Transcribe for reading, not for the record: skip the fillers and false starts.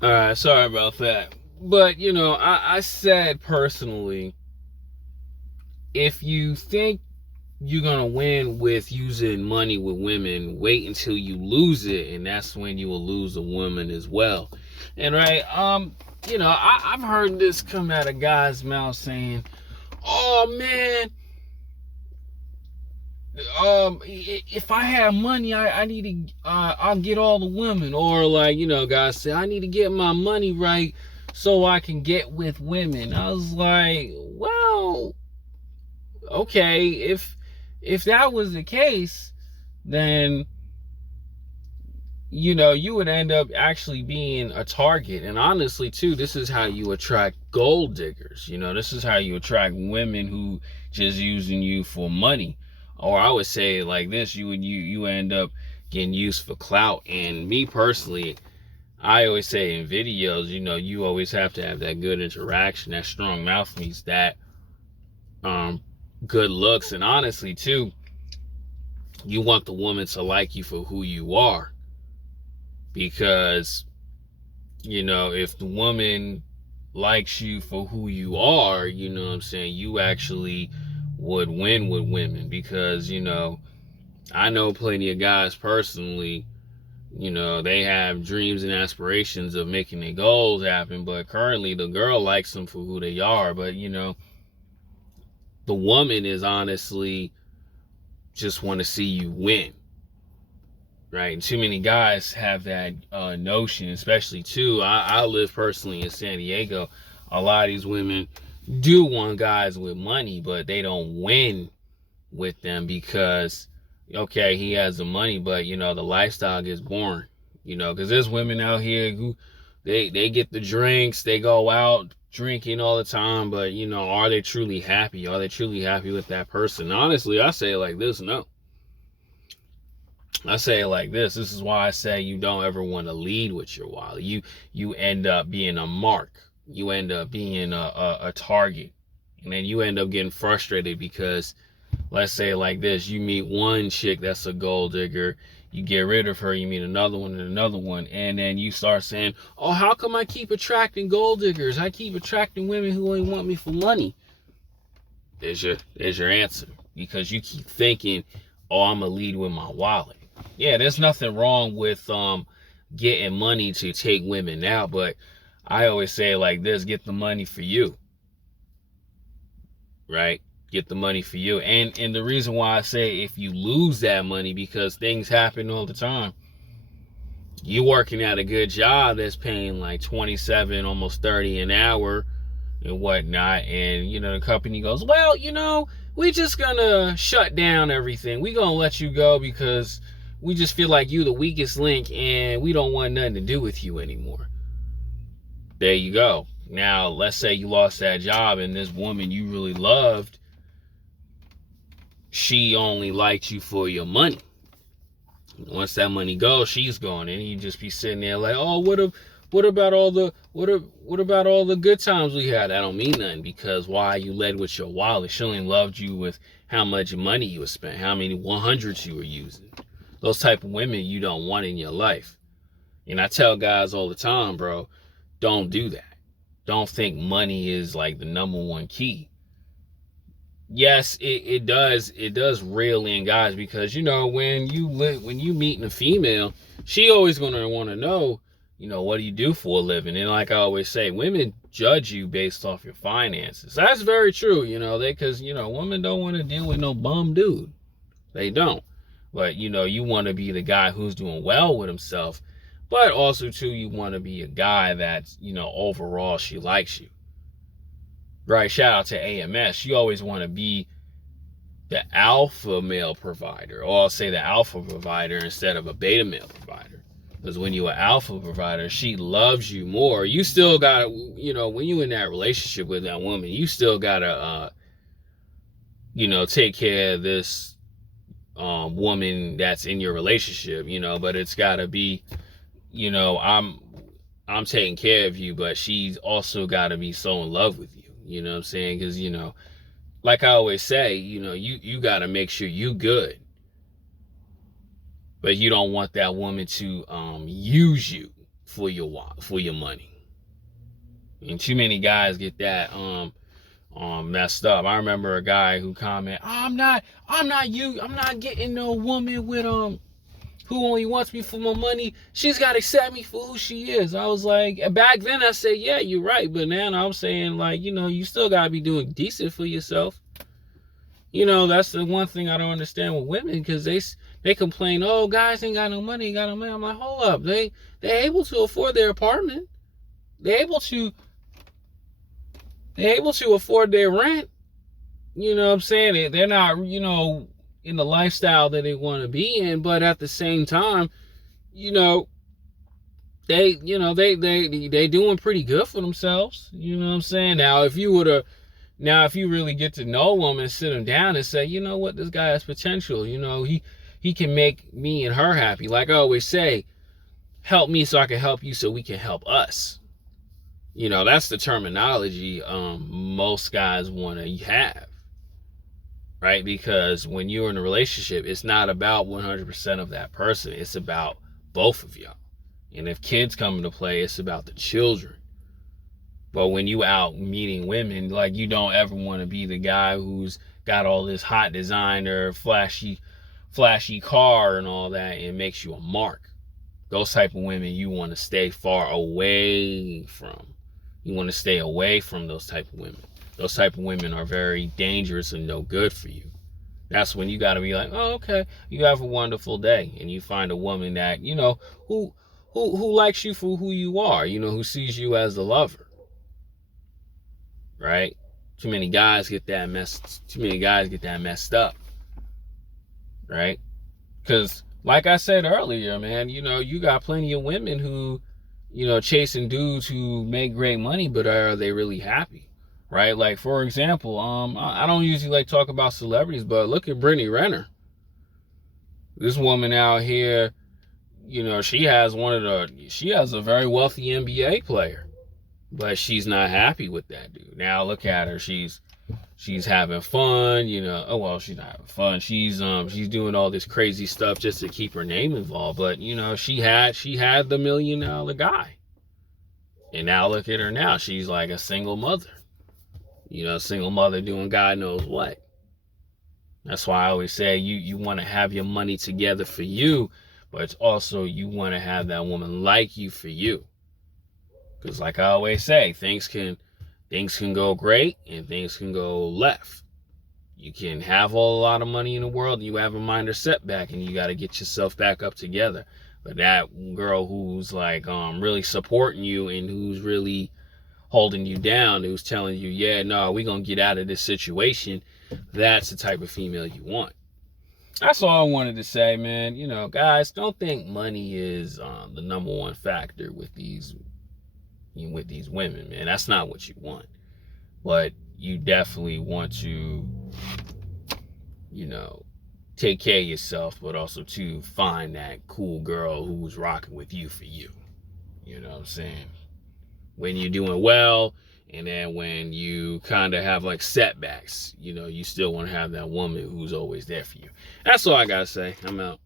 All right, sorry about that. But, I said personally, if you think you're going to win with using money with women, wait until you lose it, and that's when you will lose a woman as well. And, right, I've heard this come out of guys' mouth saying, oh, man, if I have money, I need to, I'll get all the women. Or like, guys say, I need to get my money right so I can get with women. I was like, well, okay, if that was the case, then you would end up actually being a target. And honestly, too, this is how you attract gold diggers. This is how you attract women who just using you for money. Or I would say like this, you end up getting used for clout. And me personally, I always say in videos, you always have to have that good interaction. That strong mouthpiece, that good looks. And honestly, too, you want the woman to like you for who you are. Because, if the woman likes you for who you are, you actually would win with women. Because, I know plenty of guys personally, they have dreams and aspirations of making their goals happen, but currently the girl likes them for who they are. But, the woman is honestly just want to see you win. Right, and too many guys have that notion, especially too. I live personally in San Diego. A lot of these women do want guys with money, but they don't win with them because, okay, he has the money, but the lifestyle gets boring. Because there's women out here who they get the drinks, they go out drinking all the time, but are they truly happy? Are they truly happy with that person? Honestly, I say it like this: no. I say it like this. This is why I say you don't ever want to lead with your wallet. You end up being a mark. You end up being a target. And then you end up getting frustrated because, let's say it like this, you meet one chick that's a gold digger, you get rid of her, you meet another one and another one, and then you start saying, oh, how come I keep attracting gold diggers? I keep attracting women who only want me for money. There's your answer. Because you keep thinking, oh, I'm going to lead with my wallet. Yeah, there's nothing wrong with getting money to take women out, but I always say it like this: get the money for you, right? Get the money for you. And the reason why I say if you lose that money, because things happen all the time. You working at a good job that's paying like 27, almost 30 an hour and whatnot, and the company goes, well, we just gonna shut down everything. We gonna let you go because we just feel like you the weakest link and we don't want nothing to do with you anymore. There you go. Now, let's say you lost that job and this woman you really loved, she only liked you for your money. Once that money goes, she's gone, and you just be sitting there like, oh, what about all the good times we had? That don't mean nothing, because why? You led with your wallet. She only loved you with how much money you would spend, how many 100s you were using. Those type of women you don't want in your life. And I tell guys all the time, bro, don't do that. Don't think money is like the number one key. Yes, it does reel in guys, because when you meet a female, she always gonna want to know, what do you do for a living? And like I always say, women judge you based off your finances. That's very true, because women don't want to deal with no bum dude. They don't. But you want to be the guy who's doing well with himself, but also too, you want to be a guy that's, overall she likes you. Right? Shout out to AMS. You always want to be the alpha male provider, or I'll say the alpha provider instead of a beta male provider. Because when you're an alpha provider, she loves you more. You still gotta, when you're in that relationship with that woman, you still gotta, take care of this woman that's in your relationship, but it's gotta be, I'm taking care of you, but she's also gotta be so in love with you. You know what I'm saying? Because, like I always say, you gotta make sure you good. But you don't want that woman to use you for your money. And too many guys get that messed up. I remember a guy who commented, I'm not getting no woman with who only wants me for my money. She's got to accept me for who she is. I was like, back then I said, yeah, you're right. But now I'm saying, like, you still got to be doing decent for yourself. That's the one thing I don't understand with women, because they complain, oh, guys ain't got no money, I'm like, hold up. They're able to afford their apartment. They're able to afford their rent. You know what I'm saying? They're not, in the lifestyle that they want to be in, but at the same time, they doing pretty good for themselves. You know what I'm saying? Now, if you really get to know a woman, sit them down and say, you know what, this guy has potential. He can make me and her happy. Like I always say, help me so I can help you so we can help us. That's the terminology most guys want to have. Right? Because when you're in a relationship, it's not about 100% of that person. It's about both of y'all. And if kids come into play, it's about the children. But when you out meeting women, like, you don't ever want to be the guy who's got all this hot designer, flashy car and all that, and makes you a mark. Those type of women you want to stay far away from. You want to stay away from those type of women. Those type of women are very dangerous and no good for you. That's when you got to be like, oh, okay, you have a wonderful day, and you find a woman that who likes you for who you are. Who sees you as the lover. Right? Too many guys get that messed up. Right? Because, like I said earlier, man, you got plenty of women who, chasing dudes who make great money, but are they really happy? Right? Like, for example, I don't usually like talk about celebrities, but look at Brittany Renner. This woman out here, she has a very wealthy NBA player, but she's not happy with that dude. Now look at her. She's having fun, Oh, well, she's not having fun. She's doing all this crazy stuff just to keep her name involved. But, she had the $1 million guy. And now look at her now. She's like a single mother. Single mother doing God knows what. That's why I always say you want to have your money together for you, but it's also you want to have that woman like you for you. Because like I always say, things can go great and things can go left. You can have a lot of money in the world, and you have a minor setback, and you got to get yourself back up together. But that girl who's like really supporting you and who's really holding you down, who's telling you, yeah, no, we're going to get out of this situation, that's the type of female you want. That's all I wanted to say, man. Guys, don't think money is the number one factor with these women, man. That's not what you want. But you definitely want to, take care of yourself, but also to find that cool girl who's rocking with you for you. You know what I'm saying? When you're doing well, and then when you kind of have like setbacks, you still want to have that woman who's always there for you. That's all I gotta say. I'm out.